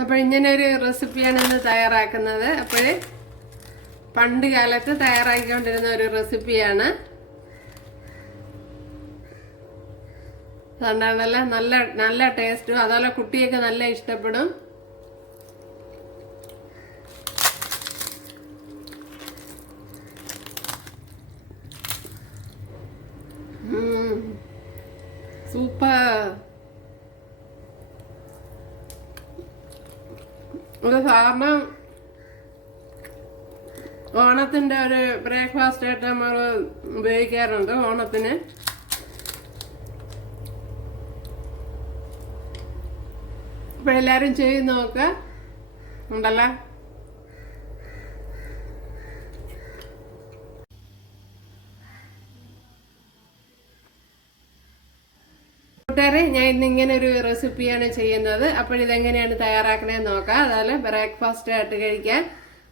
അപ്പോൾ ഇങ്ങനെ ഒരു റെസിപ്പിയാണ് ഇന്ന് തയ്യാറാക്കുന്നത്. അപ്പോൾ പണ്ട് കാലത്ത് തയ്യാറാക്കിക്കൊണ്ടിരുന്ന ഒരു റെസിപ്പിയാണ്. അതുകൊണ്ടാണല്ല നല്ല നല്ല ടേസ്റ്റും, അതുപോലെ കുട്ടിയൊക്കെ നല്ല ഇഷ്ടപ്പെടും. സൂപ്പർ. ഒരു സാധാരണ ഓണത്തിൻ്റെ ഒരു ബ്രേക്ക്ഫാസ്റ്റ് ആയിട്ട് നമ്മൾ ഉപയോഗിക്കാറുണ്ട് ഓണത്തിന്. അപ്പോൾ എല്ലാവരും ചെയ്ത് നോക്കുക ഉണ്ടല്ലോ. കൂട്ടുകാരെ, ഞാൻ ഇന്ന് ഇങ്ങനെ ഒരു റെസിപ്പിയാണ് ചെയ്യുന്നത്. അപ്പോൾ ഇതെങ്ങനെയാണ് തയ്യാറാക്കണേന്ന് നോക്കാം. അതുപോലെ ബ്രേക്ക്ഫാസ്റ്റ് ആയിട്ട് കഴിക്കാൻ,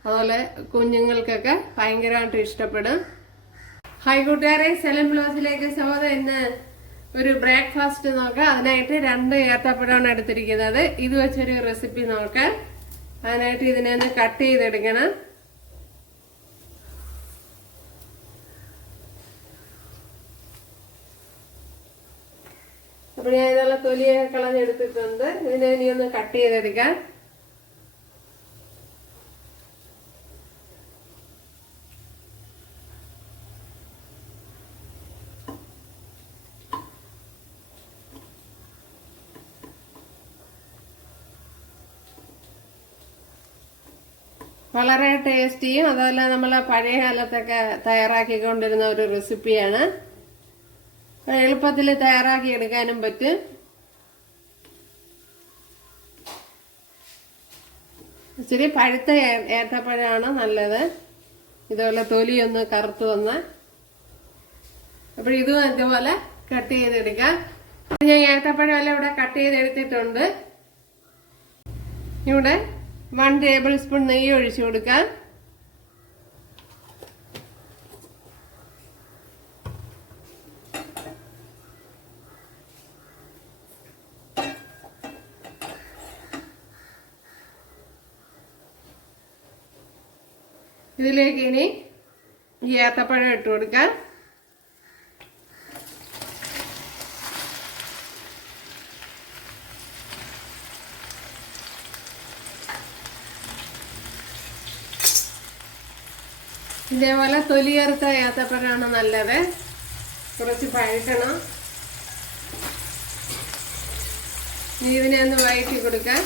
അതുപോലെ കുഞ്ഞുങ്ങൾക്കൊക്കെ ഭയങ്കരമായിട്ട് ഇഷ്ടപ്പെടും. ഹായ് കൂട്ടുകാരെ, സെലം ബ്ലോസിലേക്ക് സ്വാഗതം. ഇന്ന് ഒരു ബ്രേക്ക്ഫാസ്റ്റ് നോക്കാം. അതിനായിട്ട് 2 ഏത്തപ്പഴമാണ് എടുത്തിരിക്കുന്നത്. ഇത് വെച്ചൊരു റെസിപ്പി നോക്കാം. അതിനായിട്ട് ഇതിനെ ഒന്ന് കട്ട് ചെയ്തെടുക്കണം. അപ്പോൾ ഞാൻ ഇതുള്ള തൊലിയൊക്കെ കളഞ്ഞെടുത്തിട്ടുണ്ട്. ഇതിനെ ഇനി ഒന്ന് കട്ട് ചെയ്തെടുക്കാം. വളരെ ടേസ്റ്റിയും അതുപോലെ നമ്മളെ പഴയ കാലത്തൊക്കെ തയ്യാറാക്കിക്കൊണ്ടിരുന്ന ഒരു റെസിപ്പിയാണ്. എളുപ്പത്തിൽ തയ്യാറാക്കി എടുക്കാനും പറ്റും. ഇച്ചിരി പഴുത്ത ഏത്തപ്പഴമാണ് നല്ലത്. ഇതുപോലെ തൊലിയൊന്ന് കറുത്ത് വന്ന. അപ്പോൾ ഇതും ഇതുപോലെ കട്ട് ചെയ്തെടുക്കാം. ഞാൻ ഏത്തപ്പഴം എല്ലാം ഇവിടെ കട്ട് ചെയ്തെടുത്തിട്ടുണ്ട്. ഇവിടെ 1 ടേബിൾ സ്പൂൺ നെയ്യ് ഒഴിച്ചു കൊടുക്കാം. ഇതിലേക്ക് ഇനി ഈ ഏത്തപ്പഴം ഇട്ട് കൊടുക്കാം. ഇതേപോലെ തൊലി ചേർത്ത ഏത്തപ്പഴമാണ് നല്ലത്. കുറച്ച് പഴുക്കണം. ഇതിനെ ഒന്ന് വഴറ്റി കൊടുക്കാം.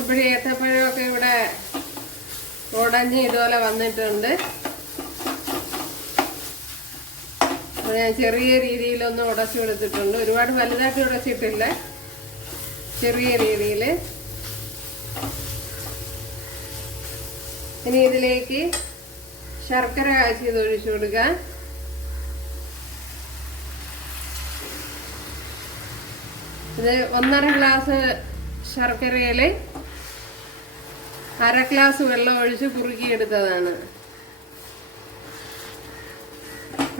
അപ്പോൾ ഏത്തപ്പഴമൊക്കെ ഇവിടെ ഉടഞ്ഞ് ഇതുപോലെ വന്നിട്ടുണ്ട്. അപ്പോൾ ഞാൻ ചെറിയ രീതിയിലൊന്ന് ഉടച്ചു കൊടുത്തിട്ടുണ്ട്. ഒരുപാട് വലുതായിട്ട് ഉടച്ചിട്ടില്ല, ചെറിയ രീതിയിൽ. ഇനി ഇതിലേക്ക് ശർക്കര കാച്ചിയത് ഒഴിച്ചു കൊടുക്കാം. ഇത് 1.5 ഗ്ലാസ് ശർക്കരയിൽ 1/2 ഗ്ലാസ് വെള്ളം ഒഴിച്ച് കുറുക്കിയെടുത്തതാണ്.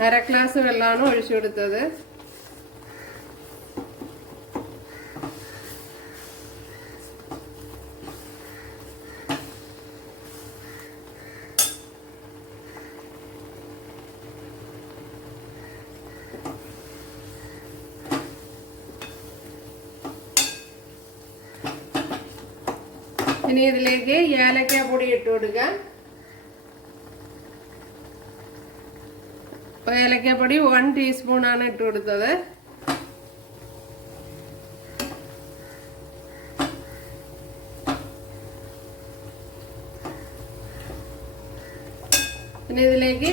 1/2 ഗ്ലാസ് വെള്ളമാണ് ഒഴിച്ചു കൊടുത്തത്. ഇനി ഇതിലേക്ക് ഏലക്കാപ്പൊടി ഇട്ട് കൊടുക്കാം. ഏലക്കാപ്പൊടി 1 ടീസ്പൂണാണ് ഇട്ട് കൊടുത്തത്. പിന്നെ ഇതിലേക്ക്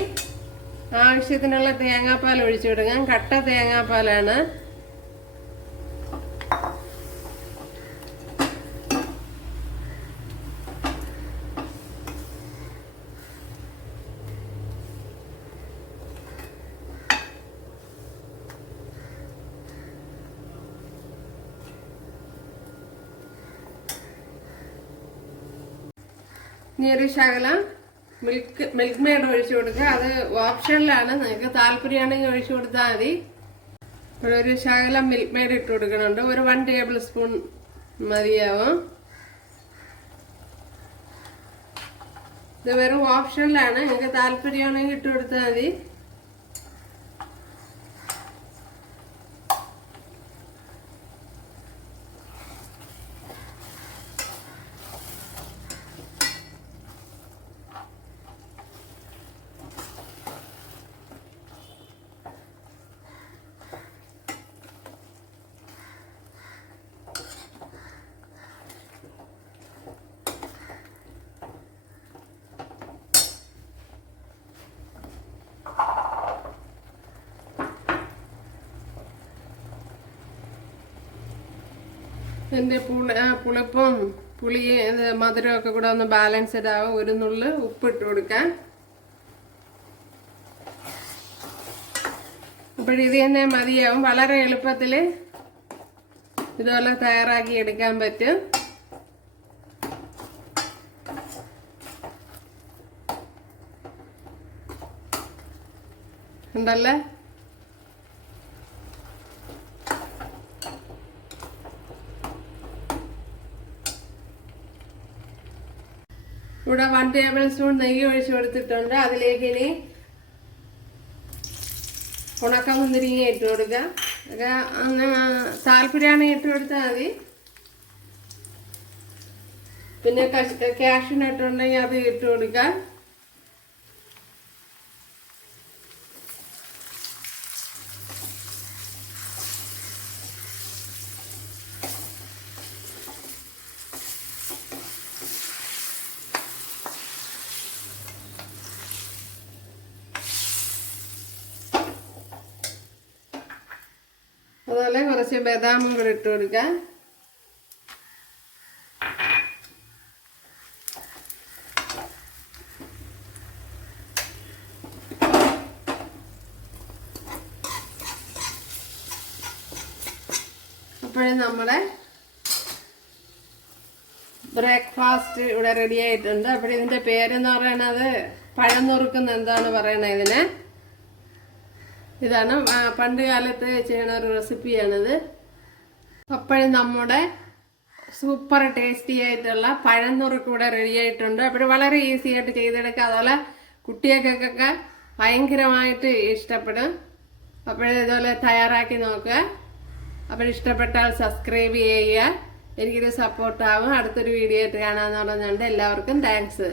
ആവശ്യത്തിനുള്ള തേങ്ങാപ്പാൽ ഒഴിച്ചു കൊടുക്കാം. കട്ട തേങ്ങാപ്പാലാണ്. ഇനി ഒരു ശകലം മിൽക്ക് മെയ്ഡ് ഒഴിച്ചു കൊടുക്കുക. അത് ഓപ്ഷനിലാണ്, നിങ്ങൾക്ക് താല്പര്യമാണെങ്കിൽ ഒഴിച്ചു കൊടുത്താൽ മതി. ഒരു ശകലം മിൽക്ക് മെയ്ഡ് ഇട്ട് കൊടുക്കണുണ്ട്. ഒരു 1 ടേബിൾ സ്പൂൺ മതിയാവും. ഇത് വെറും ഓപ്ഷനിലാണ്, നിങ്ങൾക്ക് താല്പര്യമാണെങ്കിൽ ഇട്ട് കൊടുത്താൽ മതി. ഇതിൻ്റെ പുളിപ്പും പുളിയും മധുരമൊക്കെ കൂടെ ഒന്ന് ബാലൻസ്ഡ് ആവും. ഒരു നുള്ള് ഉപ്പിട്ട് കൊടുക്കാം. അപ്പോഴിത് തന്നെ മതിയാവും. വളരെ എളുപ്പത്തിൽ ഇതുപോലെ തയ്യാറാക്കി എടുക്കാൻ പറ്റും. ഉണ്ടല്ലേ? ഇവിടെ 1 ടേബിൾ സ്പൂൺ നെയ്യ് ഒഴിച്ചു കൊടുത്തിട്ടുണ്ട്. അതിലേക്ക് ഇനി ഉണക്കമുന്തിരിങ്ങ ഇട്ട് കൊടുക്കുക. താല്പര്യമാണെങ്കിൽ ഇട്ട് കൊടുത്താൽ മതി. പിന്നെ കാഷ്യൂനട്ട് ഉണ്ടെങ്കിൽ അത് ഇട്ട് കൊടുക്കുക. അതുപോലെ കുറച്ച് ബദാമും കൂടെ ഇട്ട് കൊടുക്കാം. അപ്പോഴേ നമ്മുടെ ബ്രേക്ക്ഫാസ്റ്റ് ഇവിടെ റെഡി ആയിട്ടുണ്ട്. അപ്പോഴിതിൻ്റെ പേരെന്ന് പറയണത് പഴം നുറുക്കുന്ന എന്താണ് പറയണത് ഇതിന്. ഇതാണ് പണ്ട് കാലത്ത് ചെയ്യണ ഒരു റെസിപ്പിയാണിത്. അപ്പോഴും നമ്മുടെ സൂപ്പർ ടേസ്റ്റി ആയിട്ടുള്ള പഴം നുറുക്ക് ഇവിടെ റെഡി ആയിട്ടുണ്ട്. അപ്പോഴും വളരെ ഈസി ആയിട്ട് ചെയ്തെടുക്കുക. അതുപോലെ കുട്ടികൾക്കൊക്കെ ഭയങ്കരമായിട്ട് ഇഷ്ടപ്പെടും. അപ്പോഴും ഇതുപോലെ തയ്യാറാക്കി നോക്കുക. അപ്പോഴിഷ്ടപ്പെട്ടാൽ സബ്സ്ക്രൈബ് ചെയ്യുക. എനിക്കൊരു സപ്പോർട്ടാവും. അടുത്തൊരു വീഡിയോ ആയിട്ട് കാണാമെന്ന് പറഞ്ഞുകൊണ്ട് എല്ലാവർക്കും താങ്ക്സ്.